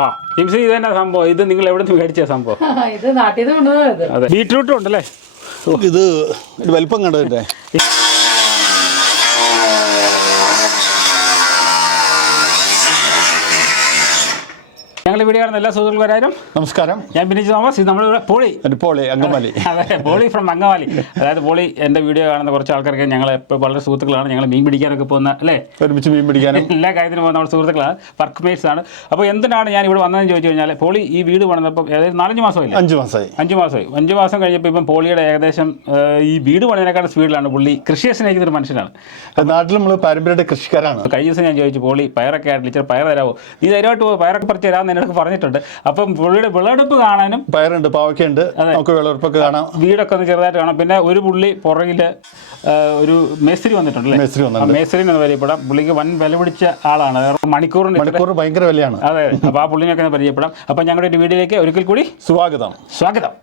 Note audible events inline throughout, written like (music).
ആ ജിംസി ഇത് തന്നെ സംഭവം. ഇത് നിങ്ങൾ എവിടെ നിന്ന് മേടിച്ച സംഭവം? (laughs) ഇത് നാട്ടിൽ നിന്ന് ബീറ്റ്റൂട്ടും ഉണ്ടല്ലേ? ഇത് ഒരു വലിപ്പം കണ്ടതിന്റെ. ഞങ്ങൾ ഇവിടെ കാണുന്ന എല്ലാ വരാനും നമസ്കാരം. ഞാൻ ബിനിജ് തോമസ് ഇത് നമ്മളിവിടെ പോളി. പോളി അങ്കമാലി. (laughs) അതെ പോളി ഫ്രം അങ്കമാലി. അതായത് പോളി എന്റെ വീഡിയോ കാണുന്ന കുറച്ച് ആൾക്കാർക്ക് ഞങ്ങൾ ഇപ്പോൾ വളരെ സുഹൃത്തുക്കളാണ്. ഞങ്ങൾ മീൻ പിടിക്കാനൊക്കെ പോകുന്ന അല്ലേ? ഒരുമിച്ച് മീൻ പിടിക്കാനും. എല്ലാ കാര്യത്തിനും പോകുന്ന നമ്മുടെ സുഹൃത്തുക്കളാണ്. വർക്ക് മേറ്റ്സ് ആണ് അപ്പോൾ എന്തിനാണ് ഞാൻ ഇവിടെ വന്നതെന്ന് ചോദിച്ചു കഴിഞ്ഞാൽ പോളി ഈ വീട് പണിതപ്പോൾ ഏകദേശം നാലഞ്ച് മാസമായി അഞ്ച് മാസമായി. അഞ്ച് മാസമായി. അഞ്ച് മാസം കഴിഞ്ഞപ്പോൾ ഇപ്പം പോളിയുടെ ഏകദേശം ഈ വീട് പണിതിനേക്കാളും സ്പീഡിലാണ് പുള്ളി കൃഷിയെ സ്നേഹിക്കുന്ന ഒരു മനുഷ്യനാണ്. നാട്ടിൽ നമ്മൾ പാരമ്പര്യമായിട്ട് കൃഷിക്കാരാണ്. കഴിഞ്ഞ ദിവസം ഞാൻ ചോദിച്ചു പോളി പയറൊക്കെ ആയിട്ട് ഇച്ചിരി പയർ തരാമോ നീ ധൈര്യമായിട്ട് പയറൊക്കെ പറിച്ച് തരാമെന്ന് എന്നോട് പറഞ്ഞിട്ടുണ്ട്. അപ്പം പുള്ളിയുടെ വിളവെടുപ്പ് കാണാനും പയറുണ്ട് പാവയ്ക്കുണ്ട്. നമുക്ക് വിളവെടുപ്പൊക്കെ കാണാം. വീടൊക്കെ ഒന്ന് ചെറുതായിട്ട് കാണാം. പിന്നെ ഒരു പുള്ളി പുറകിൽ ഒരു മേസ്ത്രി വന്നിട്ടുണ്ടല്ലേ? മേസ്ത്രി വന്നിട്ടുണ്ട്. മേസ്ത്രി എന്ന് പരിചയപ്പെടാം. പുള്ളിക്ക് വൻ വില പിടിച്ച ആളാണ്. മണിക്കൂറിന് മണിക്കൂർ ഭയങ്കര വിലയാണ്. അതെ അപ്പോൾ ആ പുള്ളിനെയൊക്കെ പരിചയപ്പെടാം. അപ്പം ഞങ്ങളുടെ ഒരു വീഡിയോയിലേക്ക് ഒരിക്കൽ കൂടി സ്വാഗതം. സ്വാഗതം.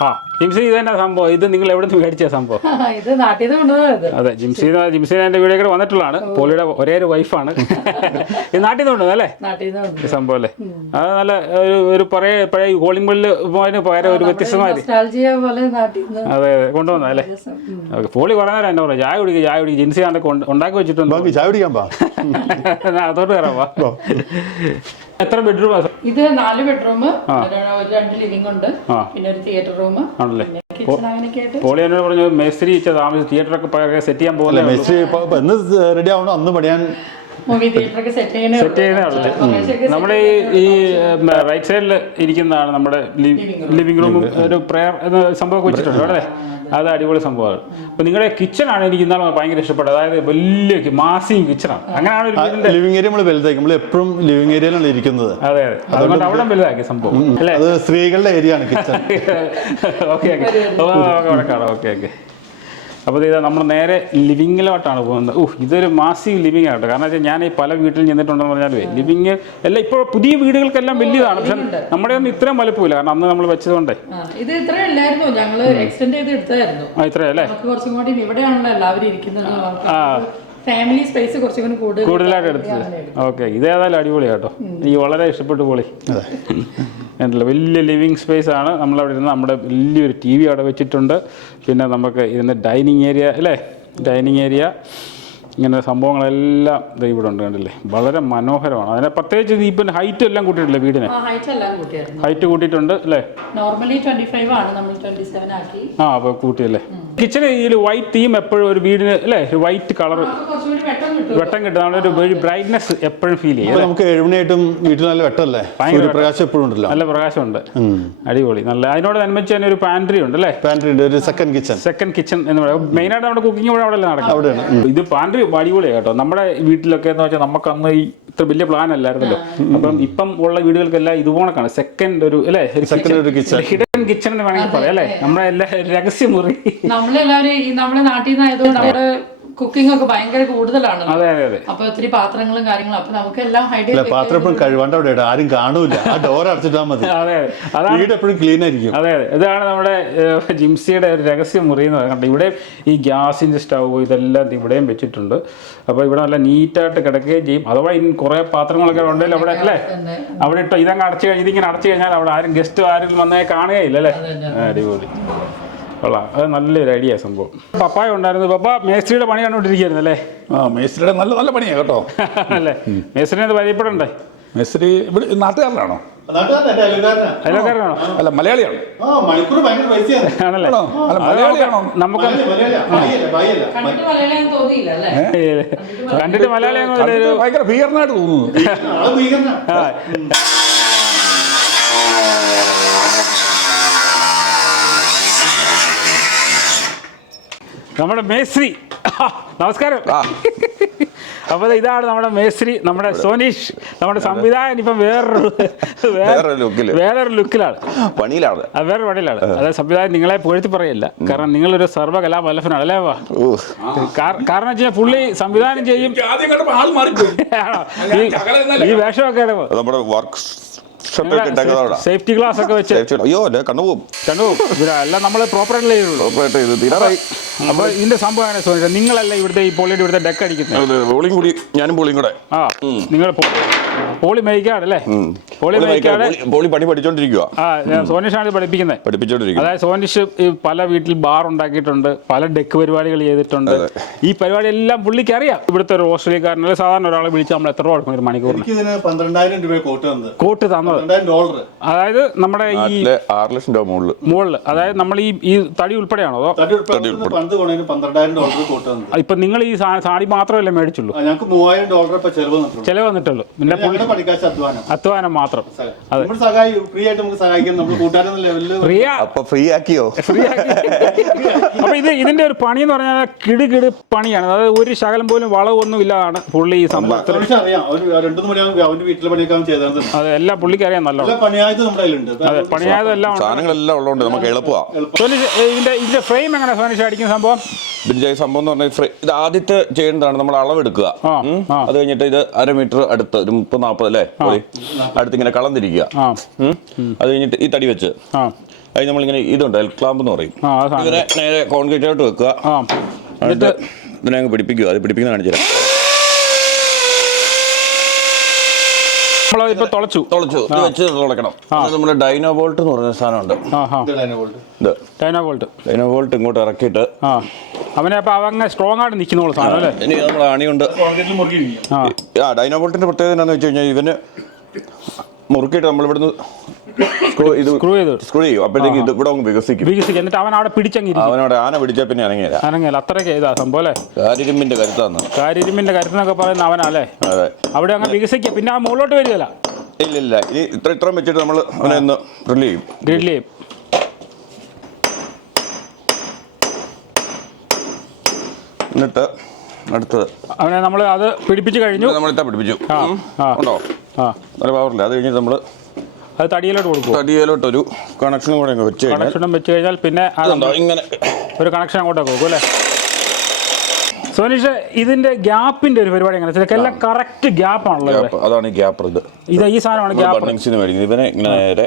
ആ ജിംസി ഇത് തന്നെ സംഭവം? ഇത് നിങ്ങൾ എവിടെ നിന്ന് മേടിച്ച സംഭവം? (laughs) ഇത് നാട്ടിൽ നിന്ന് അതെ ജിംസി ജിംസി എന്റെ വീഡിയോ കൂടെ വന്നിട്ടുള്ളതാണ്. പോളിയുടെ ഒരേ ഒരു വൈഫാണ് (laughs) ഇത് നാട്ടിൽ നിന്ന് കൊണ്ടുവന്നത് അല്ലേ? നാട്ടിൽ നിന്ന് കൊണ്ടുപോയത് ഈ സംഭവം അല്ലേ? അത് നല്ല ഒരു ഒരു പഴയ പഴയ കോളിംഗ് ബെല്ല് പോയതിന് പകരം ഒരു വ്യത്യസ്തമായ. നൊസ്റ്റാൾജിയ പോലെ നാട്ടിൽ നിന്ന് അതെ അതെ കൊണ്ടുവന്നത് അല്ലേ. ഓക്കെ പോളി കുറേ നേരം എന്നെ പറഞ്ഞു ചായ കുടിക്കുക ചായ കുടിക്കുക ജിൻസി കണ്ടൊക്കെ ഉണ്ടാക്കി വെച്ചിട്ടുണ്ട് ബാക്കി ചായ പിടിക്കാൻ (laughs) പാ. അതോട്ട് കയറാം വാ. എത്ര ബെഡ്റൂം ഇത് നാല് ബെഡ്റൂം രണ്ട് ലിവിംഗ് ഉണ്ട്. പിന്നെ ഒരു തിയേറ്റർ റൂം ആണല്ലേ? പിന്നെ കിച്ചൺ അങ്ങനെയൊക്കെ ആയിട്ട്. പോളി എന്നോട് പറഞ്ഞു മേസ്ത്രി താമസിച്ച് തിയേറ്ററൊക്കെ സെറ്റ് ചെയ്യാൻ പോകുന്നത് മേസ്ത്രി എന്ന് റെഡി ആവണം? അന്ന് പണിയാൻ സെറ്റ് സെറ്റ് ചെയ്യുന്നേ ഉള്ളൂ നമ്മുടെ ഈ ഈ റൈറ്റ് സൈഡിൽ ഇരിക്കുന്നതാണ് നമ്മുടെ ലിവിംഗ് റൂം ഒരു പ്രെയർ എന്ന സംഭവമൊക്കെ വെച്ചിട്ടുണ്ട് അവിടെ അത് അടിപൊളി സംഭവമാണ് അപ്പൊ നിങ്ങളുടെ കിച്ചണാണ് എനിക്ക് ഇന്നാളും ഭയങ്കര ഇഷ്ടപ്പെട്ടത് അതായത് വലിയ മാസിയും കിച്ചണാണ് അങ്ങനെയാണ് ഒരു വീടിന്റെ ലിവിങ് ഏരിയ നമ്മൾ വലുതാക്കി നമ്മൾ എപ്പോഴും ലിവിംഗ് ഏരിയയിലാണ് ഇരിക്കുന്നത് അതെ അതെ അതുകൊണ്ട് അവിടെ വലുതാക്കി സംഭവം അല്ലേ അത് സ്ത്രീകളുടെ ഏരിയ ആണ് kitchen okay okay okay okay അപ്പോൾ ഇതാ നമ്മൾ നേരെ ലിവിങ്ങിലോട്ടാണ് പോകുന്നത്. ഊഹ് ഇതൊരു മാസീവ് ലിവിങ് ആട്ടോ കാരണം വെച്ചാൽ ഞാൻ ഈ പല വീട്ടിൽ ചെന്നിട്ടുണ്ടെന്ന് പറഞ്ഞാലേ ലിവിങ് എല്ലാം ഇപ്പോൾ പുതിയ വീടുകൾക്കെല്ലാം വലിയതാണ്. പക്ഷെ നമ്മുടെ ഒന്നും ഇത്രയും വലുപ്പമില്ല. കാരണം അന്ന് നമ്മൾ വെച്ചതുകൊണ്ടേ. ആ, ഇത് ഇത്ര ഞങ്ങൾ എക്സ്റ്റെൻഡ് ചെയ്ത് എടുത്തായിരുന്നു ആ ഇത്രയല്ലേ? കുറച്ചും കൂടി ഇവിടെയാണല്ലോ എല്ലാവരും ഇരിക്കുന്നത് ഫാമിലി സ്പേസ് കുറച്ചും കൂടി കൂടുതൽ കൂടുതലായിട്ട് എടുത്തത്. ഓക്കെ ഇതേതായാലും അടിപൊളിയാണ് കേട്ടോ. എനിക്ക് വളരെ ഇഷ്ടപ്പെട്ടു പൊളി. ഉണ്ടല്ലോ വലിയ ലിവിങ് സ്പേസ് ആണ്. നമ്മളവിടെ ഇരുന്ന് നമ്മുടെ വലിയൊരു ടി വി അവിടെ വെച്ചിട്ടുണ്ട്. പിന്നെ നമുക്ക് ഇതിന്റെ ഡൈനിങ് ഏരിയ അല്ലേ? ഡൈനിങ് ഏരിയ ഇങ്ങനെ സംഭവങ്ങളെല്ലാം ദേ ഇവിടെ ഉണ്ട് കണ്ടില്ലേ? വളരെ മനോഹരമാണ്. അതിനെ പ്രത്യേകിച്ച് ഇത് ഇപ്പം ഹൈറ്റ് എല്ലാം കൂട്ടിയിട്ടില്ലേ വീടിന്? ആ ഹൈറ്റ് എല്ലാം കൂട്ടിയായിരുന്നു. ഹൈറ്റ് കൂട്ടിയിട്ടുണ്ട് അല്ലേ? നോർമലി ട്വന്റി ഫൈവ് ആണ്. നമ്മൾ ട്വന്റി സെവൻ ആക്കി. ആ അപ്പോൾ കൂട്ടിയല്ലേ? കിച്ചണ് ഈ വൈറ്റ് തീം എപ്പോഴും ഒരു വീടിന് അല്ലേ? ഒരു വൈറ്റ് കളർ വെട്ടം കിട്ടും നമ്മളൊരു ഒരു ബ്രൈറ്റ്നെസ് എപ്പോഴും ഫീൽ ചെയ്യും. നമുക്ക് ഏഴുമണിയായിട്ടും വീട്ടിൽ നല്ല വെട്ടമല്ലേ? പ്രകാശം എപ്പോഴും ഉണ്ടല്ലോ. നല്ല പ്രകാശമുണ്ട്. അടിപൊളി. നല്ല അതിനോട് അനുബന്ധിച്ച് തന്നെ ഒരു പാൻട്രി ഉണ്ട് അല്ലേ? പാൻട്രി ഉണ്ട്. ഒരു സെക്കൻഡ് കിച്ചൺ സെക്കൻഡ് കിച്ചൺ എന്ന് പറയാം. മെയിനായിട്ട് നമ്മുടെ കുക്കിംഗ് ഇവിടെ അവിടെ നടക്കും ഇത് പാൻട്രി അടിപൊളിയാണ് കേട്ടോ. നമ്മുടെ വീട്ടിലൊക്കെ എന്ന് വെച്ചാൽ നമുക്ക് അന്ന് ഈ ഇത്ര വലിയ പ്ലാൻ അല്ലായിരുന്നല്ലോ. അപ്പം ഇപ്പം ഉള്ള വീടുകൾക്കെല്ലാം ഇതുപോണക്കാണ് സെക്കൻഡ് ഒരു അല്ലേ? സെക്കൻഡ് ഒരു കിച്ചൺ ഹിഡൻ കിച്ചൺ എന്ന് വേണമെങ്കിൽ പറയാം അല്ലേ? നമ്മുടെ എല്ലാ രഹസ്യമുറി. നമ്മളെല്ലാവരും ഈ നമ്മുടെ നാട്ടിൽ നിന്നായതുകൊണ്ട് അവിടെ കുക്കിംഗ് ഒക്കെ ഭയങ്കര കൂടുതലാണ്. അതെ അതെ അതെ. അപ്പൊ ഒത്തിരി പാത്രങ്ങളും കാര്യങ്ങളും അപ്പൊ നമുക്ക് എല്ലാം ഹൈഡ് പാത്രം എപ്പോഴും കഴുകാണ്ട് അവിടെ ഇടാം. ആരും കാണൂല ആ ഡോർ അടച്ചിട്ടാൽ മതി. (laughs) അതെ അതെ. വീട് എപ്പോഴും ക്ലീൻ ആയിരിക്കും. അതെ അതെ. ഇതാണ് നമ്മുടെ ജിംസിയുടെ ഒരു രഹസ്യ മുറി എന്ന് പറയുന്നത്. ഇവിടെ ഈ ഗ്യാസിന്റെ സ്റ്റൗ ഇതെല്ലാം ഇവിടെയും വെച്ചിട്ടുണ്ട്. അപ്പൊ ഇവിടെ നല്ല നീറ്റായിട്ട് കിടക്കുകയും ചെയ്യും. അഥവാ ഇനി കുറെ പാത്രങ്ങളൊക്കെ ഉണ്ടല്ലോ അവിടെ അല്ലേ? അവിടെ ഇട്ടോ ഇതങ്ങ് അടച്ചു കഴിഞ്ഞ് ഇതിങ്ങനെ അടച്ചു കഴിഞ്ഞാൽ അവിടെ ആരും ഗസ്റ്റ് ആരും വന്നേ കാണുകയില്ല അല്ലേ? അടിപൊളി. കൊള്ളാം. അത് നല്ലൊരു ഐഡിയ സംഭവം. പപ്പായ ഉണ്ടായിരുന്നു. പപ്പ മേസ്ത്രിയുടെ പണി കണ്ടുകൊണ്ടിരിക്കുകയായിരുന്നു അല്ലേ? ആ മേസ്ത്രിയുടെ നല്ല നല്ല പണിയാണ് കേട്ടോ. (laughs) അല്ലേ? മേസ്ത്രിനെ അത് പരിചയപ്പെടണ്ടേ? മേസ്ത്രി ഇവിടെ നാട്ടുകാരനാണോ? അതിലൊക്കെയാണോ അല്ല മലയാളിയാണോ? ആണല്ലേ? അല്ല മലയാളിയാണോ? നമുക്ക് കണ്ടിട്ട് മലയാളിയാണോ ഭയങ്കര ഭീകരനായിട്ട് തോന്നുന്നു. നമ്മുടെ മേശ്രി നമസ്കാരം. അപ്പൊ ദേ ഇതാണ് നമ്മുടെ മേശ്രി നമ്മുടെ സോനീഷ്. നമ്മുടെ സംവിധായകൻ ഇപ്പം വേറൊരു വേറൊരു look-ൽ. വേറൊരു ലുക്കിലാണ് പണിയിലാണ്. അത് വേറെ പണിയിലാണ്. അതായത് സംവിധായകൻ നിങ്ങളെ പുകഴ്ത്തി പറയില്ല. കാരണം നിങ്ങളൊരു സർവകലാബലഫനാണ് അല്ലേ വാ കാരണം വെച്ച് കഴിഞ്ഞാൽ പുള്ളി സംവിധാനം ചെയ്യും. ഈ- വേഷമൊക്കെ നമ്മുടെ വർക്ക് സേഫ്റ്റി ഗ്ലാസ് ഒക്കെ വെച്ച് അയ്യോ അല്ലേ കണ്ണുപോകും കണ്ണുപോകും എല്ലാം നമ്മൾ ചെയ്യുള്ളൂ ഉറപ്പായിട്ട് ഇത് തീരാറായി. അപ്പോൾ ഇതിന്റെ സംഭവം എങ്ങനെ സോനിച്ച നിങ്ങളല്ല ഇവിടുത്തെ ഈ പോളിയുടെ ഇവിടുത്തെ ഡെക്ക് അടിക്കുന്നത് ബോളിംഗ് കൂടി ഞാനും ബോളിംഗ് കൂടെ. ആ നിങ്ങൾ പോളി മേയ്ക്കാടല്ലേ പോളി ബോളി മേയ്ക്കാട്. ബോളി പണി പഠിച്ചോണ്ടിരിക്കുക ആ സോനിഷാണ് ഇത് പഠിപ്പിക്കുന്നത് പഠിപ്പിച്ചോണ്ടിരിക്കുക അതായത് സോനിഷ് ഈ പല വീട്ടിൽ ബാർ ഉണ്ടാക്കിയിട്ടുണ്ട് പല ഡെക്ക് പരിപാടികൾ ചെയ്തിട്ടുണ്ട്. ഈ പരിപാടി എല്ലാം പുള്ളിക്ക് അറിയാം. ഇവിടുത്തെ ഒരു ഓസ്ട്രേലിയക്കാരൻ അല്ലെങ്കിൽ സാധാരണ ഒരാളെ വിളിച്ച് നമ്മൾ എത്ര കൊടുക്കും ഒരു മണിക്കൂർ പന്ത്രണ്ടായിരം രൂപ കോട്ട് തന്നത്. കോട്ട് തന്നത്. ഡോളർ അതായത് നമ്മുടെ ഈ ആറ് ലക്ഷം രൂപ മുകളിൽ മുകളിൽ അതായത് നമ്മൾ ഈ ഈ തടി ഉൾപ്പെടെയാണോ അതോ? തടി ഉൾപ്പെടെ പണ്ട് കൊണ്ടതിന് പന്ത്രണ്ടായിരം ഡോളർ കോട്ട് തന്നത്. ഇപ്പൊ നിങ്ങൾ ഈ സാടി മാത്രമല്ലേ മേടിച്ചുള്ളൂ? ഞങ്ങൾക്ക് മൂവായിരം ഡോളർ ഇപ്പൊ ചെലവ് വന്നിട്ടുള്ളൂ. പിന്നെ അധ്വാനം. മാത്രം. നമ്മൾ സഹായി ഫ്രീ ആയിട്ട് നമുക്ക് സഹായിക്കാം. നമ്മൾ കൂട്ടാരെന്ന ലെവലിൽ പ്രിയ അപ്പൊ ഫ്രീ ആക്കിയോ (laughs) അപ്പൊ ഇത് ഇതിന്റെ ഒരു പണി എന്ന് പറഞ്ഞാൽ കിടുകിട് പണിയാണ്. അതായത് ഒരു ശകലം പോലും വളവൊന്നും ഇല്ലാതാണ് പുള്ളി ഈ സംഭവത്തിൽ. അത് എല്ലാം പുള്ളിക്ക് അറിയാം നല്ല എല്ലാ പണിയായത് എല്ലാം അതെ പണിയായതെല്ലാം ഉണ്ട്. സാധനങ്ങളെല്ലാം ഉള്ളതുകൊണ്ട് നമുക്ക് എളുപ്പമാണ് സോനിഷ് ഇതിന്റെ ഇതിന്റെ ഫ്രെയിം എങ്ങനെ സോനിഷ് അടിക്കുന്ന സംഭവം? ഇതിന്റെ ഈ സംഭവം എന്ന് പറഞ്ഞാൽ ഫ്രീ- ഇത് ആദ്യത്തെ ചെയ്യേണ്ടതാണ് നമ്മൾ അളവെടുക്കുക. ആ, ഉം. ആ. അത് കഴിഞ്ഞിട്ട് ഇത് അര മീറ്റർ അടുത്ത് ഒരു മുപ്പത് നാൽപ്പത് അല്ലേ? ബോളി അടുത്ത് ഇങ്ങനെ കളന്നിരിക്കുക. അത് കഴിഞ്ഞിട്ട് ഈ തടി വെച്ച്. അത് നമ്മളിങ്ങനെ ഇതുണ്ട് എൽ ക്ലാമ്പ് എന്ന് പറയും. ഇതിനെ നേരെ കോൺക്രീറ്റ് ആയിട്ട് വെക്കുക എന്നിട്ട് ഇതിനെ അങ്ങ് പിടിപ്പിക്കുക. അത് പിടിപ്പിക്കുന്ന കാണിച്ചു തരാം ഇപ്പൊ തുളച്ചു. തുളച്ചു. ഇത് വെച്ച് തുളയ്ക്കണം അത് നമ്മുടെ ഡൈനോ ബോൾട്ട് എന്ന് പറയുന്ന സാധനമുണ്ട്. ഇത് ഡൈനാ ബോൾട്ട് ഡൈനോ ബോൾട്ട് ഇങ്ങോട്ട് ഇറക്കിയിട്ട്. ആ. അവനെ അപ്പൊ അവങ്ങ സ്ട്രോങ് ആയിട്ട് നിൽക്കുന്നോളൂ സാധനം അല്ലേ? ഇനി നമ്മൾ അണി കൊണ്ട് കോൺക്രീറ്റിൽ മുറുകിയിരിക്കും ആ. ആ ഡൈനോ ബോൾട്ടിന്റെ പ്രത്യേകത എന്താണെന്ന് വെച്ച് കഴിഞ്ഞാൽ ഇവന് മുറുക്കിയിട്ട് നമ്മൾ ഇവിടുന്ന് screw- ഇത് സ്ക്രൂ ചെയ്ത്. സ്ക്രൂ ചെയ്യും. അപ്പോഴത്തേക്ക് ഇത് ഇവിടെ അങ്ങ് വികസിക്കും. വികസിക്കും. എന്നിട്ട് അവൻ അവിടെ പിടിച്ചങ്ങിരിക്കും അവനോട് ആന പിടിച്ചാൽ പിന്നെ ഇറങ്ങിയില്ല അനങ്ങല അത്രയ്ക്ക് ഇതാ സംഭവം അല്ലേ? കാരിരുമ്പിന്റെ കരുത്താന്ന്. കാരിരുമ്പിന്റെ കരുത്തെന്നൊക്കെ പറയുന്ന അവനാ അല്ലേ അതെ. അവിടെ അങ്ങ് വികസിക്കുക പിന്നെ ആ മുകളിലോട്ട് വരികയല്ല. ഇല്ല ഇല്ല ഇനി ഇത്ര ഇത്രയും വെച്ചിട്ട് നമ്മൾ അവനെ ഒന്ന് ഡ്രില്ല് ചെയ്യും. ഡ്രില്ല് ചെയ്യും. എന്നിട്ട് അടുത്തത്. അവനെ നമ്മൾ അത് പിടിപ്പിച്ച് കഴിഞ്ഞു. നമ്മൾ ഇത്ര പിടിപ്പിച്ചു ഉണ്ടോ? നല്ല പവറില്ല അത് കഴിഞ്ഞിട്ട് നമ്മൾ അത് തടിയിലോട്ട് കൊടുക്കും തടിയിലോട്ട് ഒരു കണക്ഷനും കൂടെ വെച്ച് കഴിഞ്ഞാൽ കണക്ഷനും വെച്ച് കഴിഞ്ഞാൽ പിന്നെ ഇങ്ങനെ ഒരു കണക്ഷൻ അങ്ങോട്ടേക്ക് കൊടുക്കും അല്ലേ? സോനീഷ് ഇതിന്റെ ഗ്യാപ്പിന്റെ ഒരു പരിപാടി എങ്ങനെ? എല്ലാം കറക്റ്റ് ഗ്യാപ്പ് ആണല്ലോ ഇവിടെ. ഗ്യാപ്പ് അതാണ് ഈ ഗ്യാപ്പർ ഇത്. ഇത് ഈ സാധനമാണ് ഗ്യാപ്പ്. ബണ്ണിങ്സിന് മേടിക്കുന്നത് ഇവനെ ഇങ്ങനെ നേരെ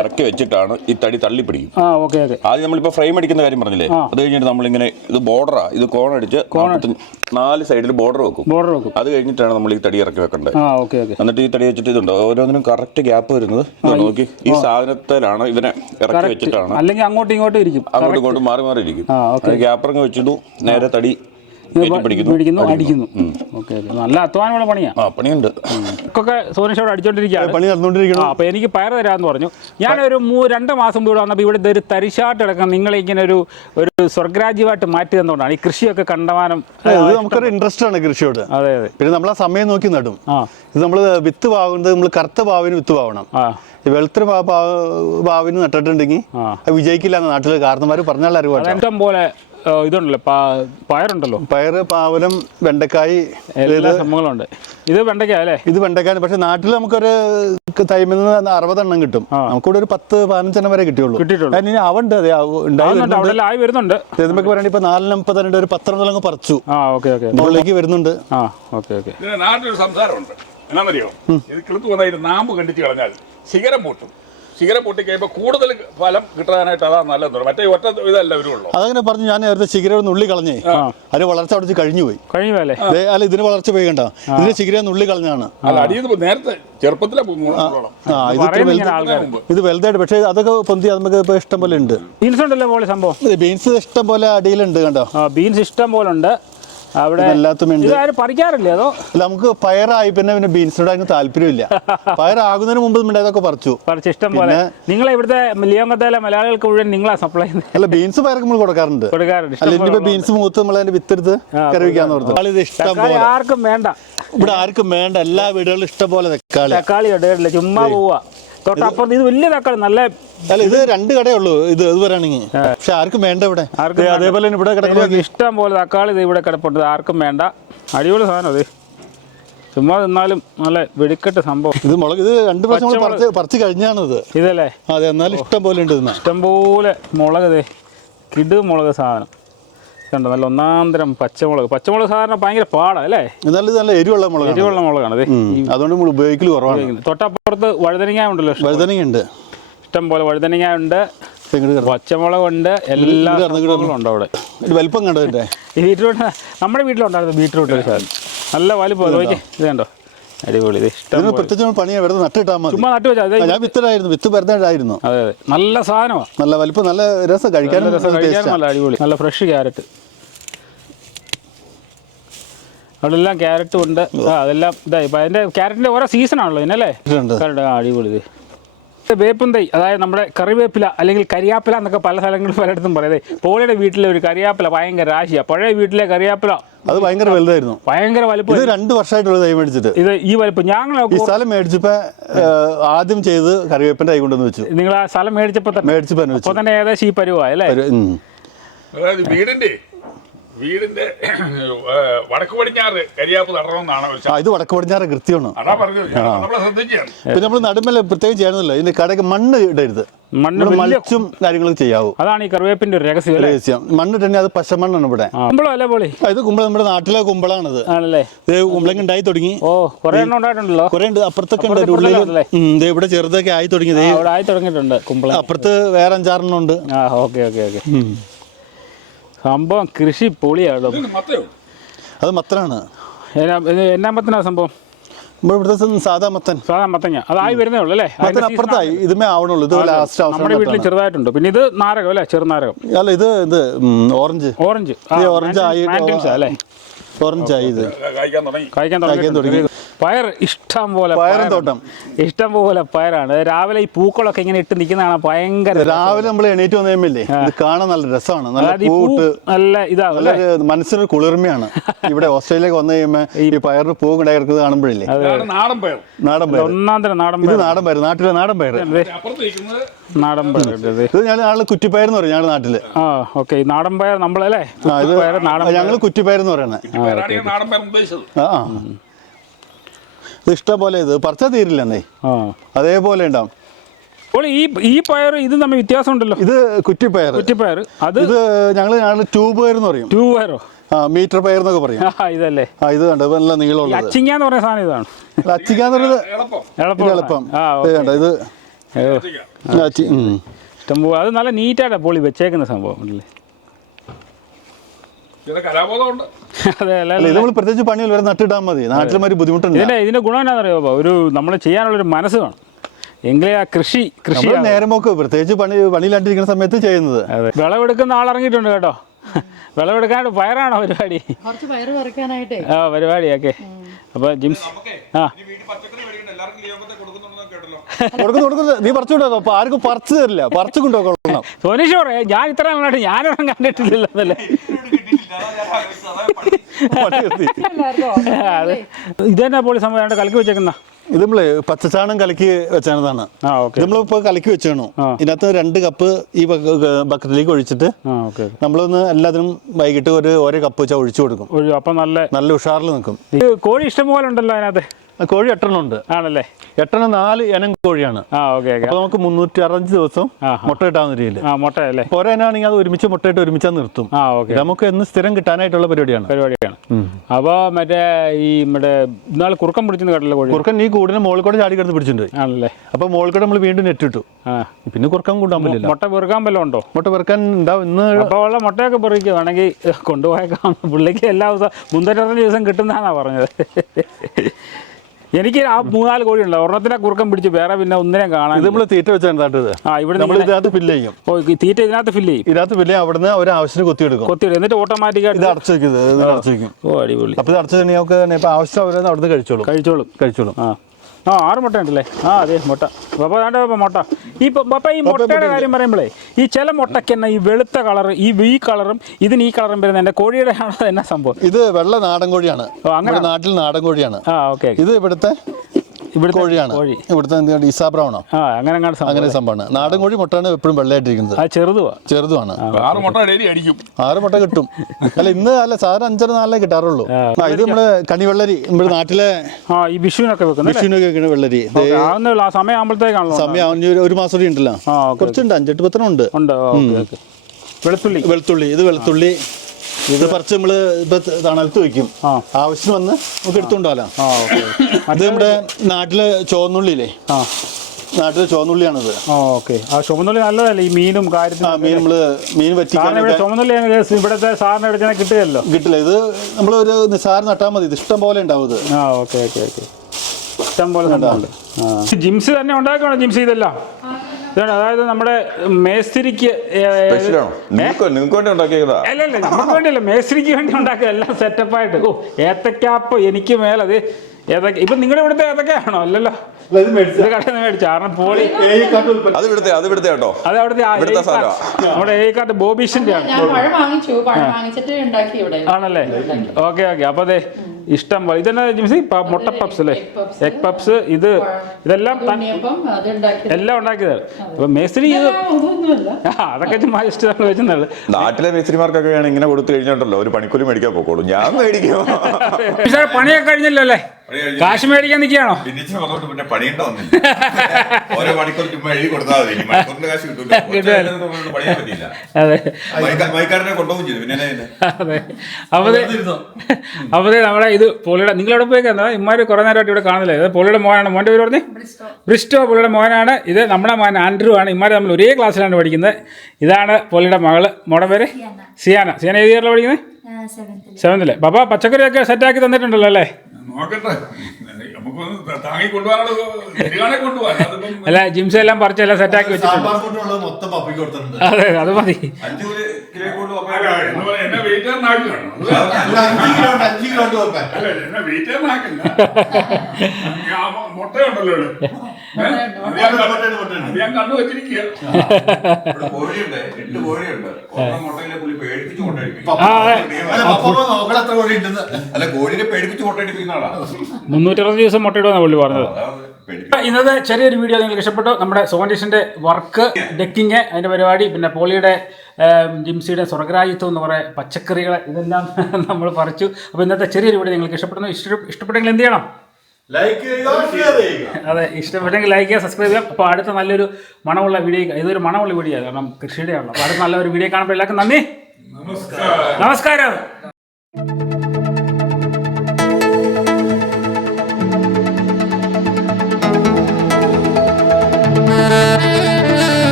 ഇറക്കി വെച്ചിട്ടാണ് ഈ തടി തള്ളി പിടിക്കും ആ ഓക്കെ ഓക്കെ. ആദ്യം നമ്മളിപ്പോ ഫ്രെയിം അടിക്കുന്ന കാര്യം പറഞ്ഞില്ലേ. അത് കഴിഞ്ഞിട്ട് നമ്മളിങ്ങനെ ഇത് ബോർഡറാ ഇത് കോൺ അടിച്ച് നാപ്പത്തഞ്ച് നാല് സൈഡിൽ ബോർഡർ വെക്കും. ബോർഡർ വെക്കും. അത് കഴിഞ്ഞിട്ടാണ് നമ്മൾ ഈ തടി ഇറക്കി വെക്കേണ്ടത് ആ ഓക്കെ ഓക്കെ. എന്നിട്ട് ഈ തടി വെച്ചിട്ട് ഇതുണ്ട്? ഓരോന്നിനും കറക്റ്റ് ഗ്യാപ്പ് വരുന്നത് നോക്കി. ഈ സാധനത്തിലാണ് ഇവനെ ഇറക്കി വെച്ചിട്ടാണ്. അല്ലെങ്കിൽ അങ്ങോട്ടും ഇങ്ങോട്ടും ഇരിക്കും. അങ്ങോട്ടും ഇങ്ങോട്ടും മാറി മാറി ഇരിക്കും. ആ ഓക്കെ. ഗ്യാപ്പ് ഇറങ്ങി വെച്ചിട്ടു നേരെ തടി പിടിക്കുന്നു അടിക്കുന്നു. ഓക്കെ നല്ല അധ്വാനമുള്ള പണിയാ. ആ പണിയുണ്ട്. ഒക്കെ സോനീഷോട് അടിച്ചോണ്ടിരിക്കുകയാണ്. പണി നടന്നുകൊണ്ടിരിക്കണം അപ്പോൾ അപ്പൊ എനിക്ക് പയർ തരാന്ന് പറഞ്ഞു. ഞാനൊരു മൂ രണ്ട് മാസം മുമ്പ് ഇവിടെ വന്നപ്പോൾ ഇവിടെ ഒരു തരിശാട്ട് കിടക്കുന്ന. നിങ്ങളെ ഇങ്ങനെ ഒരു ഒരു സ്വർഗരാജ്യമായിട്ട് മാറ്റി തന്നുകൊണ്ടാണ് ഈ കൃഷിയൊക്കെ കണ്ടമാനം നമുക്കൊരു ഇൻട്രസ്റ്റ് ആണ് കൃഷിയോട്. അതെ അതെ. പിന്നെ നമ്മൾ ആ സമയം നോക്കി നടും. ഇത് നമ്മൾ വിത്ത് പാവുന്നത് നമ്മൾ കറുത്ത പാവിന് വിത്ത് പാവണം വെളുത്തൊരു പാവിന് നട്ടിട്ടുണ്ടെങ്കിൽ. വിജയിക്കില്ല നാട്ടിൽ കാരണന്മാർ പറഞ്ഞാൽ അറിവാണ് പോലെ ഇതുണ്ടല്ലോ പയറുണ്ടല്ലോ. പയറ് പാവലം വെണ്ടക്കായി എല്ലാ സംഭവങ്ങളും ഇത് വെണ്ടക്കായല്ലേ അല്ലേ? ഇത് വെണ്ടക്കായ പക്ഷെ നാട്ടിൽ നമുക്കൊരു തൈമിൽ നിന്ന് അറുപതെണ്ണം കിട്ടും. നമുക്കിവിടെ ഒരു പത്ത് പതിനഞ്ചെണ്ണം വരെ കിട്ടിയുള്ളൂ. കിട്ടിയിട്ടുള്ളൂ. ഇനി അവണ്ട് അതെ ഉണ്ടായി ആയി വരുന്നുണ്ട്. നമുക്ക് പറയണ ഇപ്പൊ നാലെണ്ണം മുപ്പത്തിരണ്ട് ഒരു പത്തെണ്ണം അങ്ങ് പറിച്ചു. ആ ഓക്കെ ഓക്കെ. മുകളിലേക്ക് വരുന്നുണ്ട്. ആ ഓക്കെ ഓക്കെ. ഇതിന് നാട്ടിലൊരു സംസാരമുണ്ട്. എന്നാന്നറിയോ? ഇത് കിളുത്ത് വന്നാൽ നാമ്പ് കണ്ടിച്ച് കളഞ്ഞാൽ ശിഖരം പൊട്ടും. ശിഖരം പൊട്ടി കഴിയുമ്പോൾ കൂടുതൽ ഫലം കിട്ടാനായിട്ട് അതാണ് നല്ലത് മറ്റേ ഒറ്റ ഇതല്ല വരുള്ളൂ. അതങ്ങനെ പറഞ്ഞു ഞാൻ നേരത്തെ ശിഖരം നുള്ളി കളഞ്ഞേ അതിന് വളർച്ച അവിടെ വെച്ച് കഴിഞ്ഞു പോയി കഴിഞ്ഞു ദേ, അല്ല ഇതിന് വളർച്ച പോയി കണ്ട? ഇതിന് ശിഖരം നുള്ളി കളഞ്ഞാണ് അല്ല അടിയത് നേരത്തെ ചെറുപ്പത്തിലെ ഇത് വലുതായിട്ട് പക്ഷേ അതൊക്കെ പൊന്തി നമുക്ക് ഇപ്പൊ ഇഷ്ടം പോലെ ഉണ്ട്. ബീൻസ് ഉണ്ടല്ലോ പോലെ സംഭവം. ബീൻസ് ഇഷ്ടം പോലെ അടിയിലുണ്ട് കണ്ടോ? ആ ബീൻസ് ഇഷ്ടം പോലെ ഉണ്ട്. അവിടെ എല്ലാത്തും പറിക്കാറില്ലേ അതോ? അല്ല നമുക്ക് പയറായി പിന്നെ പിന്നെ ബീൻസിനോട് അതിന് താല്പര്യമില്ല. (laughs) പയറാകുന്നതിന് മുമ്പ് നമ്മുടെ ഇതൊക്കെ പറിച്ചു. പറിച്ചു ഇഷ്ടം പോലെ. നിങ്ങൾ ഇവിടുത്തെ ലിയോങ്കത്തേലെ മലയാളികൾക്ക് മുഴുവൻ നിങ്ങളാ സപ്ലൈ അല്ല ബീൻസ് പയർക്ക് നമ്മൾ കൊടുക്കാറുണ്ട്. കൊടുക്കാറുണ്ട്. അല്ല ഇനിയിപ്പോ ബീൻസ് മൂത്ത് നമ്മൾ അതിന്റെ വിത്തെടുത്ത് കറി വെക്കാന്ന് പറഞ്ഞു ഇത് ഇഷ്ടം പോലെ. ആർക്കും വേണ്ട. ഇവിടെ ആർക്കും വേണ്ട. എല്ലാ വീടുകളിലും ഇഷ്ടം പോലെ തക്കാളി. തക്കാളി ചുമ്മാ പോവാ. തൊട്ടപ്പുറത്ത് ഇത് വലിയ തക്കാളി നല്ല അല്ല ഇത് രണ്ട് കടയുള്ളൂ ഇത് ഇത് പറയുകയാണെങ്കിൽ പക്ഷെ ആർക്കും വേണ്ട ഇവിടെ. അതേപോലെ ഇവിടെ കിടക്കുന്നത് ഇഷ്ടം പോലെ തക്കാളി ഇത് ഇവിടെ കിടപ്പുണ്ട്. ആർക്കും വേണ്ട. അടിപൊളി സാധനം അത് ചുമ്മാ തിന്നാലും നല്ല വെടിക്കെട്ട് സംഭവം. ഇത് മുളക് ഇത് രണ്ട് പ്രാവശ്യം പറിച്ച് പറിച്ച് കഴിഞ്ഞാണ് ഇത്. ഇതല്ലേ? അതെ എന്നാലും ഇഷ്ടം പോലെ ഉണ്ട് ഇഷ്ടം പോലെ മുളക് ഇതേ കിടു മുളക് സാധനം. കണ്ടോ നല്ല ഒന്നാന്തരം പച്ചമുളക്. പച്ചമുളക് സാധാരണ ഭയങ്കര പാടാ അല്ലേ? എന്നാലും ഇത് നല്ല എരിവുള്ള മുളകാണ്. എരിവുള്ള മുളകാണ് അതെ അതുകൊണ്ട് നമ്മൾ ഉപയോഗിക്കൽ കുറവാണ്. തൊട്ടപ്പുറത്ത് വഴുതനങ്ങ ഉണ്ടല്ലോ വഴുതനങ്ങ ഉണ്ട് ഇഷ്ടം പോലെ വഴുതനങ്ങ ഉണ്ട് പച്ചമുളക് ഉണ്ട് എല്ലാ ഉണ്ട് അവിടെ. വലിപ്പം കണ്ടതിന്റെ ഈ ബീറ്റ്റൂട്ട് നമ്മുടെ വീട്ടിലുണ്ടായിരുന്നു ബീറ്റ്റൂട്ട് നല്ല വലിപ്പം ഇത് കണ്ടോ? അടിപൊളി ഇഷ്ടം ഇതിന് പോലെ. പ്രത്യേകിച്ച് നമ്മൾ പണിയാ വെറുതെ നട്ടിട്ടാൽ മതി. ചുമ്മാ നട്ടു വെച്ചാൽ ആ, ഞാൻ വിത്തിടായിരുന്നു വിത്ത് പരതായിട്ടായിരുന്നു അതെ അതെ. നല്ല സാധനമാണ് നല്ല വലിപ്പം നല്ല രസം കഴിക്കാനും നല്ല രസം നല്ല കഴിക്കാനും ആ. നല്ല അടിപൊളി. നല്ല ഫ്രഷ് ക്യാരറ്റ്. അവിടെല്ലാം ക്യാരറ്റ് ഉണ്ട്. ആ അതെല്ലാം ഇതായി. ഇപ്പം അതിന്റെ ക്യാരറ്റിന്റെ ഓരോ സീസണാണല്ലോ ഇതിനല്ലേ? ഉണ്ട്. കറണ്ട് ആ അടിപൊളി ഇത്. വേപ്പും തൈ അതായത് നമ്മുടെ കറിവേപ്പില അല്ലെങ്കിൽ കരിയാപ്പില എന്നൊക്കെ പല സ്ഥലങ്ങളിൽ പലയിടത്തും പറയുന്നത് പോളിയുടെ വീട്ടിലെ ഒരു കരിയാപ്പില ഭയങ്കര രാശിയാണ് പഴയ വീട്ടിലെ കരിയാപ്പില. അത് ഭയങ്കര വലുതായിരുന്നു. ഭയങ്കര വലുപ്പം ഇത് രണ്ട് വർഷമായിട്ടുള്ള തൈ മേടിച്ചിട്ട്. ഇത് ഈ വലുപ്പം. ഞങ്ങൾ ഈ സ്ഥലം മേടിച്ചപ്പോ ആദ്യം ചെയ്ത് കറിവേപ്പിന്റെ തൈ കൊണ്ടുവന്ന് വെച്ചു. നിങ്ങൾ ആ സ്ഥലം മേടിച്ചപ്പോ തന്നെ മേടിച്ചപ്പോ തന്നെ ഏകദേശം ഈ പരുവാ അല്ലേ? ഒരു, അതായത് വീടിന്റെ വീടിന്റെ വടക്ക് പടിഞ്ഞാറ് കരിയാപ്പ് നടണമെന്നാണ് ഇത് വടക്ക് പടിഞ്ഞാറ് കൃത്യമാണ്. അതാ പറഞ്ഞത്. ഞാൻ നമ്മളെ ശ്രദ്ധിക്കുകയാണ്. പിന്നെ നമ്മൾ നടുമല പ്രത്യേകം ചെയ്യണമെന്നില്ല ഇതിന്റെ കടയ്ക്ക് മണ്ണ് ഇടരുത്. മണ്ണ് മലിച്ചും കാര്യങ്ങളും ചെയ്യാവൂ. അതാണ് ഈ കറിവേപ്പിന്റെ ഒരു രഹസ്യം രഹസ്യം. മണ്ണ് തന്നെ അത് പശമണ്ണാണ് ഇവിടെ. പോളി? ഇത് കുമ്പള നമ്മുടെ നാട്ടിലെ കുമ്പളാണിത്. ആണല്ലേ? ഇത് കുമ്പളങ്ങ ഉണ്ടായി തുടങ്ങി. ഓ കുറെ ഉണ്ടായിട്ടുണ്ടല്ലോ. കുറെ ഉണ്ട്. അപ്പുറത്തൊക്കെ ഉണ്ട്. ഉള്ളിൽ ഇവിടെ ചെറുതൊക്കെ ആയി തുടങ്ങിയത് അവിടെ ആയി തുടങ്ങിയിട്ടുണ്ട് കുമ്പളം അപ്പുറത്ത് വേറെ അഞ്ചാറെണ്ണം ഉണ്ട്. ആ ഓക്കെ ഓക്കെ ഓക്കെ. സംഭവം കൃഷി പൊളിയാണ് അത് മത്തനാണ്. എന്നാ മത്തനാ സംഭവം? ഇവിടുത്തെ സാധാ മത്തൻ. സാധാ മത്തങ്ങ. അതായി വരുന്നേ ഉള്ളൂ അല്ലേ? മത്തൻ അതിന്റെ അപ്പുറത്തായി. ഇതുമേ ആവണുള്ളൂ. ഇത് ലാസ്റ്റ് നമ്മുടെ വീട്ടിൽ ചെറുതായിട്ടുണ്ട്. പിന്നെ ഇത് നാരകം അല്ലേ? ചെറുനാരകം. അല്ല ഇത് ഇത് ഓറഞ്ച്. ഓറഞ്ച്. ഓറഞ്ച് ആയി ഓറഞ്ച് ആയി ഇത്. കായ്ക്കാൻ തുടങ്ങി. കഴിക്കാൻ കഴിക്കാൻ തുടങ്ങി. പയർ ഇഷ്ടം പോലെ പയറും തോട്ടം. ഇഷ്ടം പോലെ പയറാണ്. രാവിലെ ഈ പൂക്കളൊക്കെ ഇങ്ങനെ ഇട്ട് നിൽക്കുന്നതാണ് ഭയങ്കര രാവിലെ നമ്മൾ എണീറ്റ് വന്നു കഴിയുമ്പോൾ ഇത് കാണാൻ നല്ല രസമാണ്. നല്ല പൂട്ട് നല്ല നല്ലൊരു മനസ്സിനൊരു കുളിർമയാണ്. ഇവിടെ ഓസ്ട്രേലിയക്ക് വന്നു കഴിയുമ്പോൾ ഈ പയറിന് പൂ കിടക്കുന്നത് കാണുമ്പോഴില്ലേ? നാടൻ പയർ. നാടൻ പയർ. ഒന്നാം തരം നാടൻ ഇത് പയർ. നാടൻ പയർ നാട്ടിലെ നാടൻ പയർ. നാടൻ പയർ. ഇത്. ഞാൻ നാളെ കുറ്റിപ്പയർ എന്ന് പറയും ഞങ്ങളുടെ നാട്ടിൽ. ആ ഓക്കെ. നാടൻ പയർ നമ്മളല്ലേ? ഞങ്ങൾ കുറ്റിപ്പയർ എന്ന് ആ ആ. ഇത് ഇഷ്ടം പോലെ ഇത്. പറിച്ചാൽ തീരില്ല എന്നേ ആ. അതേപോലെ ഉണ്ടാവും. അപ്പോൾ ഈ ഈ പയർ ഇത് തമ്മിൽ വ്യത്യാസം ഉണ്ടല്ലോ ഇത് കുറ്റിപ്പയർ. കുറ്റിപ്പയർ. അത് ഇത് ഞങ്ങൾ ഞങ്ങൾ ട്യൂബ് പയർ എന്ന് പറയും. ട്യൂബ് പയറോ? ആ മീറ്റർ പയർ എന്നൊക്കെ പറയും. ആ ഇതല്ലേ. ആ ഇത് കണ്ടോ? നല്ല നീളമുള്ള നീളമുള്ളത് അച്ചിങ്ങ എന്ന് പറയുന്ന സാധനം ഇതാണ്. അച്ചിക്കാന്ന് പറയുന്നത് എളുപ്പം. എളുപ്പം. ഇത് കണ്ടോ? ഇത് അച്ചി-. ഇഷ്ടംപോലെ അത് നല്ല നീറ്റായിട്ടാണ് പൊളി വെച്ചേക്കുന്ന സംഭവം അല്ലേ അതെ അല്ല നമ്മൾ പ്രത്യേകിച്ച് പണിയിൽ വരെ നട്ടിട്ടാൽ മതി. ഒരു ബുദ്ധിമുട്ടുണ്ട്. ഇതിന്റെ ഇതിന്റെ ഗുണം എന്നാ? ഒരു നമ്മൾ ചെയ്യാനുള്ള ഒരു മനസ്സ് വേണം. എങ്കിലേ ആ കൃഷി കൃഷി നേരം പ്രത്യേകിച്ച് പണി പണിയിലാണ്ടിരിക്കുന്ന സമയത്ത് ചെയ്യുന്നത്. അതെ. വിളവെടുക്കുന്ന ആളിറങ്ങിയിട്ടുണ്ട് കേട്ടോ. വിളവെടുക്കാനായിട്ട് പയറാണോ പരിപാടി? ആ പരിപാടിയൊക്കെ അപ്പോൾ ജിംസ് ആ. വീട്ടിൽ പച്ചക്കറി മേടിക്കണ്ട. എല്ലാവർക്കും ലിയോപ്പത്തെ കൊടുക്കുന്നുണ്ടെന്ന് കേട്ടല്ലോ. കൊടുക്കുന്നു കൊടുക്കുന്നു. നീ അപ്പൊ ആർക്കും പറിച്ചു തരില്ല. പറിച്ചു കൊണ്ടുപോകണം സോനീഷ് പറയാ ഞാൻ ഇത്ര നന്നായിട്ട് ഞാനൊന്നും കണ്ടിട്ടില്ലല്ലോ എന്നല്ലേ? (laughs) ഇതന്നെ പോളി സംഭവം. കലക്കി വെച്ചേക്കുന്ന. ഇത് നമ്മൾ പച്ചച്ചാണം കലക്കി ഇത് നമ്മളിപ്പോ കലക്കി വെച്ചാണു. ഇതിനകത്ത് രണ്ട് കപ്പ് ഈ ബക്കറ്റിലേക്ക് ഒഴിച്ചിട്ട് നമ്മളൊന്ന് എല്ലാത്തിനും വൈകിട്ട് ഒരു ഓരോ കപ്പ് വെച്ചാൽ ഒഴിച്ചു കൊടുക്കും. അപ്പം നല്ല നല്ല ഉഷാറിൽ നിൽക്കും. കോഴി ഇഷ്ടം പോലെ ഉണ്ടല്ലോ അതിനകത്ത്. കോഴി എട്ടെണ്ണം ഉണ്ട് ആണല്ലേ? എട്ടെണ്ണം നാല് ഇനം കോഴിയാണ്. ആ ഓക്കെ ഓക്കെ. അപ്പൊ നമുക്ക് മുന്നൂറ്റി അറുപത് ദിവസം. മുട്ട കിട്ടാവുന്ന രീതിയിൽ ആ മുട്ട അല്ലേ ഓരോ ഇനാണെങ്കിൽ അത് ഒരുമിച്ച് മുട്ടയിട്ട് ഒരുമിച്ച് നിർത്തും. ആ ഓക്കെ. നമുക്ക് എന്ന് സ്ഥിരം കിട്ടാനായിട്ടുള്ള പരിപാടിയാണ്. പരിപാടിയാണ്. അപ്പോൾ മറ്റേ ഈ നമ്മുടെ ഇന്നാൾ കുറുക്കം പിടിച്ചെന്ന് കേട്ടല്ലോ കോഴി? കുറുക്കൻ ഈ കൂടിന് മുകളിൽ കൂടെ ചാടി കിടന്ന് പിടിച്ചിട്ടുണ്ട്. ആണല്ലേ? അപ്പൊ മുകളിൽ കൂടെ നമ്മൾ വീണ്ടും നെറ്റിട്ടു ആ. പിന്നെ കുറുക്കം കൂടാൻ പറ്റില്ല മുട്ട പെറുക്കാൻ വല്ലതും ഉണ്ടോ? മുട്ട പെറുക്കാൻ ഉണ്ടാവും ഇന്ന് അപ്പോൾ ഉള്ള മുട്ടയൊക്കെ പെറുക്കുകയാണെങ്കിൽ കൊണ്ടുപോയേക്കാം. പുള്ളിക്ക് എല്ലാ ദിവസം മുന്നൂറ്ററുപത് ദിവസം കിട്ടുന്നതാണാ പറഞ്ഞത്. എനിക്ക് ആ മൂന്നാൽ കോഴി ഉണ്ട് ഒരെണ്ണത്തിനെ കുറുക്കം പിടിച്ച് വേറെ പിന്നെ ഒന്നിനെ കാണാൻ ഇത് നമ്മൾ തീറ്റ വെച്ചാണ് ആ ഇവിടെ നമ്മൾ ഇതിനകത്ത് ഫില്ല് ചെയ്യും. ഓ തീറ്റ ഇതിനകത്ത് ഫില്ല് ചെയ്യും. ഇതിനകത്ത് ഫില്ല് ചെയ്യും. അവിടുന്ന് ഒരു ആവശ്യത്തിന് കൊത്തിയെടുക്കും. കൊത്തിയിടും എന്നിട്ട് ഓട്ടോമാറ്റിക്കായിട്ട് ഇത് അടച്ചു വെക്കും. ഓ അടിപൊളി. അപ്പൊ ഇത് അടച്ചു കഴിഞ്ഞാൽ നമുക്ക് തന്നെ ഇപ്പൊ ആവശ്യം അവരൊന്ന് അവിടുന്ന് കഴിച്ചോളും. കഴിച്ചോളും. കഴിച്ചോളും. ആ. ആ ആറ് മുട്ട ഉണ്ടല്ലേ? ആ അതെ മുട്ട. പപ്പ വേണ്ട മുട്ട. ഈ പപ്പ ഈ മുട്ടയുടെ കാര്യം പറയുമ്പോഴേ ഈ ചില മുട്ടയ്ക്ക് തന്നെ ഈ വെളുത്ത കളർ ഈ ഈ കളറും ഇതിന് ഈ കളറും വരുന്ന എന്റെ കോഴിയുടെ ആണോ എന്നാ സംഭവം? ഇത് വെള്ള നാടൻ കോഴിയാണ്. അങ്ങനെ നാട്ടിൽ നാടൻ കോഴിയാണ്. ആ ഓക്കെ. ഇത് ഇവിടുത്തെ ഇവിടുത്തെ കോഴിയാണ്. കോഴി. ഇവിടുത്തെ എന്താണ് ആ അങ്ങനെ അങ്ങനെ സംഭവമാണ്. നാടൻ കോഴി മുട്ടയാണ് എപ്പോഴും വെള്ളയായിട്ടിരിക്കുന്നത്. ആ ചെറുതുവാ. ചെറുതുമാണ് ആറ് മുട്ട ഡെയിലി അടിക്കും. ആറ് മുട്ട കിട്ടും. അല്ല ഇന്ന് അല്ല സാധാരണ അഞ്ചര നാലേ കിട്ടാറുള്ളൂ. ഇത് നമ്മൾ കണിവെള്ളരി നമ്മുടെ നാട്ടിലെ ആ ഈ വിഷുവിനൊക്കെ വെക്കുന്നത് വിഷുവിനൊക്കെ വെക്കുന്ന വെള്ളരി. ആ സമയം ഒരു- മാസം കൂടി ഉണ്ടല്ലോ. കുറച്ചുണ്ട് അഞ്ചെട്ട് പത്രം ഉണ്ട്. ഉണ്ട് ഓക്കെ ഓക്കെ. വെളുത്തുള്ളി. വെളുത്തുള്ളി ഇത് വെളുത്തുള്ളി. ഇത് പറിച്ച് നമ്മൾ ഇപ്പൊ തണലത്ത് വെക്കും ആവശ്യം ആവശ്യത്തിന് വന്ന് നമുക്ക് എടുത്തുകൊണ്ടാലോ ആ ഓക്കെ. അത് നമ്മുടെ നാട്ടിലെ ചുവന്നുള്ളിയില്ലേ? ആ. നാട്ടിലെ ചുവന്നുള്ളിയാണിത്. ആ ഓക്കെ. ആ ചുമന്നുള്ളി നല്ലതല്ലേ ഈ മീനും ആ കാര്യത്തിനും മീൻ നമ്മൾ മീൻ ചുമന്നുള്ളി ഇവിടുത്തെ സാറിന് എടുക്കാൻ കിട്ടുകയല്ലോ? കിട്ടില്ല. ഇത് നമ്മളൊരു നിസ്സാരം നട്ടാൽ മതി. ഇത് ഇഷ്ടം പോലെ ഉണ്ടാവും ഇത്. ആ ഓക്കെ ഓക്കെ ഓക്കെ. ഇഷ്ടം പോലെ ജിംസ് തന്നെ ഉണ്ടാക്കണം ജിംസ് ഇതെല്ലാം? ഇതാണ് അതായത് നമ്മുടെ മേസ്തിരിക്ക് ഏ, സ്പെഷ്യലാണോ നിങ്ങൾക്ക് നിങ്ങൾക്ക് വേണ്ടി ഉണ്ടാക്കിയതാ? അല്ല അല്ല നമുക്ക് വേണ്ടിയല്ല. മേസ്തിരിക്ക് വേണ്ടി ഉണ്ടാക്കുക എല്ലാം സെറ്റപ്പായിട്ട് ഓ ഏത്തക്കാപ്പ് എനിക്ക് മേലത് ഏതൊക്കെ? ഇപ്പൊ നിങ്ങളുടെ ഇവിടുത്തെ ഏതൊക്കെയാണോ? അല്ലല്ലോ. ഇത് കടയിൽ നിന്ന് മേടിച്ചു? കാരണം പോളി അത് ഇവിടുത്തെ അത് ഇവിടുത്തെ കേട്ടോ. അത് അവിടുത്തെ നമ്മുടെ എ കാർഡ് ബോബീഷിന്റെ ആണ്. ഞാൻ പഴം വാങ്ങിച്ചു പഴം വാങ്ങിച്ചിട്ട് ഉണ്ടാക്കി ഇവിടെ. ആണല്ലേ? Okay okay. അപ്പൊ അതെ ഇഷ്ടം പോലെ. ഇതെന്നാ ജിംസി മുട്ട പപ്സ് അല്ലേ? Egg puffs. ഇത് ഇതെല്ലാം എല്ലാം ഉണ്ടാക്കിയത് അപ്പൊ മേസ്ത്രി ഇത് അതൊക്കെ നമ്മൾ വെച്ചെന്നുള്ളത് നാട്ടിലെ മേസ്ത്രിമാർക്കൊക്കെ ഇങ്ങനെ കൊടുത്തു കഴിഞ്ഞിട്ടുണ്ടല്ലോ ഒരു പണിക്കൂലി മേടിക്കാൻ പോക്കോളൂ. ഞാൻ മേടിക്കും. (laughs) പണിയൊക്കെ കഴിഞ്ഞല്ലോ അല്ലേ കാശ് മേടിക്കാൻ നിൽക്കുകയാണോ? ഭിന്നിച്ച് വന്നോണ്ട് പിന്നെ പണിയുണ്ടോന്നില്ല ഓരോ മണിക്കൂർ ചുമ്മാ എഴുതി കൊടുത്താൽ മതി. ഇനി മണിക്കൂറിന്റെ കാശ് കിട്ടൂല. കിട്ടുമല്ലോ. ഒറ്റ നേരം കൊണ്ട് പണിയാൻ പറ്റില്ല അതെ. മൈക്കാ- മൈക്കാരനെ കൊണ്ടുപോകും ചെയ്തു. പിന്നെ എന്നാ ചെയ്യുന്നെ? അതെ. അപ്പതേ അപ്പതേ നമ്മുടെ ഇത് പുള്ളിയുടെ നിങ്ങൾ എവിടെ പോയി കണ്ടാ ഇമാര് കുറെ നേരമായിട്ട് ഇവിടെ കാണുന്നില്ല? ഇത് പുള്ളിയുടെ മോനാണ്. മോന്റെ പേര് പറഞ്ഞേ? ബ്രിസ്റ്റോ. പുള്ളിയുടെ മോനാണ്. ഇത് നമ്മുടെ മോൻ ആൻഡ്രു ആണ്. ഇമാര് നമ്മൾ ഒരേ ക്ലാസ്സിലാണ് പഠിക്കുന്നത്. ഇതാണ് പുള്ളിയുടെ മകൾ. മോടെ പേര്? സിയാന. സിയാന. ഏത് ഇയറിലാണ് പഠിക്കുന്നത്? സെവൻത്തിൽ പപ്പ പച്ചക്കറിയൊക്കെ സെറ്റാക്കി തന്നിട്ടുണ്ടല്ലോ അല്ലേ? നോക്കട്ടെ. താങ്ങി കൊണ്ടുപോകാനുള്ള (laughs) അല്ല ജിംസ് എല്ലാം പറിച്ച് എല്ലാം സെറ്റാക്കി വെച്ചിട്ടുണ്ട്. അതെ അത് മതി. (laughs) മുട്ടയുണ്ടല്ലോ ഞാൻ കണ്ടു- വെച്ചിരിക്കുക കോഴിയുണ്ട് എട്ട് കോഴിയുണ്ട്. മുട്ടയിലെ പേടിപ്പിച്ച് അല്ല പേടിപ്പിച്ച് കൊണ്ടടിപ്പിക്കുന്ന മുന്നൂറ്ററുപത് ദിവസം മുട്ടയിടുന്ന പുള്ളി പറഞ്ഞത്. ഇന്നത്തെ ചെറിയൊരു വീഡിയോ നിങ്ങൾക്ക് ഇഷ്ടപ്പെട്ടു? നമ്മുടെ സോണ്ടീഷിന്റെ വർക്ക് ഡെക്കിങ് അതിന്റെ പരിപാടി പിന്നെ പോളിയുടെ ജിംസിയുടെ സ്വർഗരാജിത്വം എന്ന് പറയുന്ന പച്ചക്കറികൾ ഇതെല്ലാം (laughs) നമ്മൾ പറിച്ചു. അപ്പോൾ ഇന്നത്തെ ചെറിയൊരു വീഡിയോ നിങ്ങൾക്ക് ഇഷ്ടപ്പെടുന്നു. ഇഷ്ട ഇഷ്ടപ്പെട്ടെങ്കിൽ എന്ത് ചെയ്യണം? ലൈക്ക് ചെയ്യുക ഷെയർ അതെ ഇഷ്ടപ്പെട്ടെങ്കിൽ ലൈക്ക് ചെയ്യുക സബ്സ്ക്രൈബ് ചെയ്യുക. അപ്പോൾ അടുത്ത നല്ലൊരു മണമുള്ള വീഡിയോ ഇതൊരു മണമുള്ള വീഡിയോ ആണ് കാരണം കൃഷിയുടെ ആണല്ലോ അപ്പോൾ അടുത്ത നല്ലൊരു വീഡിയോ കാണുമ്പോൾ എല്ലാവർക്കും നന്ദി. നമസ്കാരം. നമസ്കാരം.